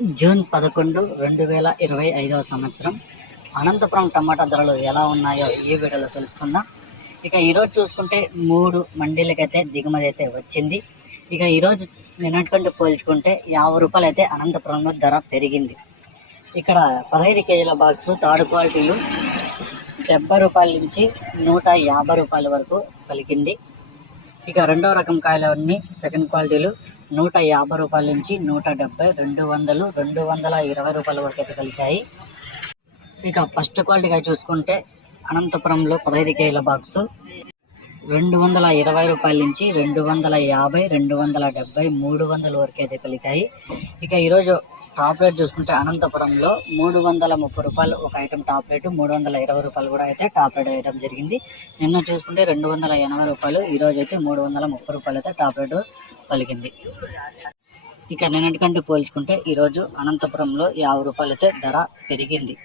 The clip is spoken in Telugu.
జూన్ పదకొండు రెండు వేల ఇరవై ఐదవ సంవత్సరం. అనంతపురం టమాటా ధరలు ఎలా ఉన్నాయో ఈ వీడియోలో తెలుసుకుందాం. ఇక ఈరోజు చూసుకుంటే మూడు మండీలకైతే దిగుమతి అయితే వచ్చింది. ఇక ఈరోజు నిన్నటికంటే పోల్చుకుంటే యాభై రూపాయలు అయితే అనంతపురంలో ధర పెరిగింది. ఇక్కడ పదహైదు కేజీల బాక్సులు థర్డ్ క్వాలిటీలు డెబ్బై రూపాయల నుంచి నూట యాభై రూపాయల వరకు పలికింది. ఇక రెండవ రకం కాయలన్నీ సెకండ్ క్వాలిటీలు నూట యాభై రూపాయల నుంచి నూట డెబ్బై రెండు వందలు రెండు వందల ఇరవై రూపాయల వరకు అయితే కలిగాయి. ఇక ఫస్ట్ క్వాలిటీగా చూసుకుంటే అనంతపురంలో పదహైదు కేజీల బాక్సు. రెండు వందల ఇరవై రూపాయల నుంచి రెండు వందల యాభై రెండు వందల డెబ్బై మూడు వందల వరకు అయితే కలిగాయి. ఇక ఈరోజు టాప్ రేట్ చూసుకుంటే అనంతపురంలో మూడు వందల ముప్పై రూపాయలు ఒక ఐటెం టాప్ రేటు మూడు వందల ఇరవై రూపాయలు కూడా అయితే టాప్ రేట్ వేయడం జరిగింది. నిన్న చూసుకుంటే రెండు వందల ఎనభై రూపాయలు ఈరోజు అయితే మూడు వందల ముప్పై రూపాయలు అయితే టాప్ రేటు పలికింది. ఇక నిన్నటికంటే పోల్చుకుంటే ఈరోజు అనంతపురంలో యాభై రూపాయలు అయితే ధర పెరిగింది.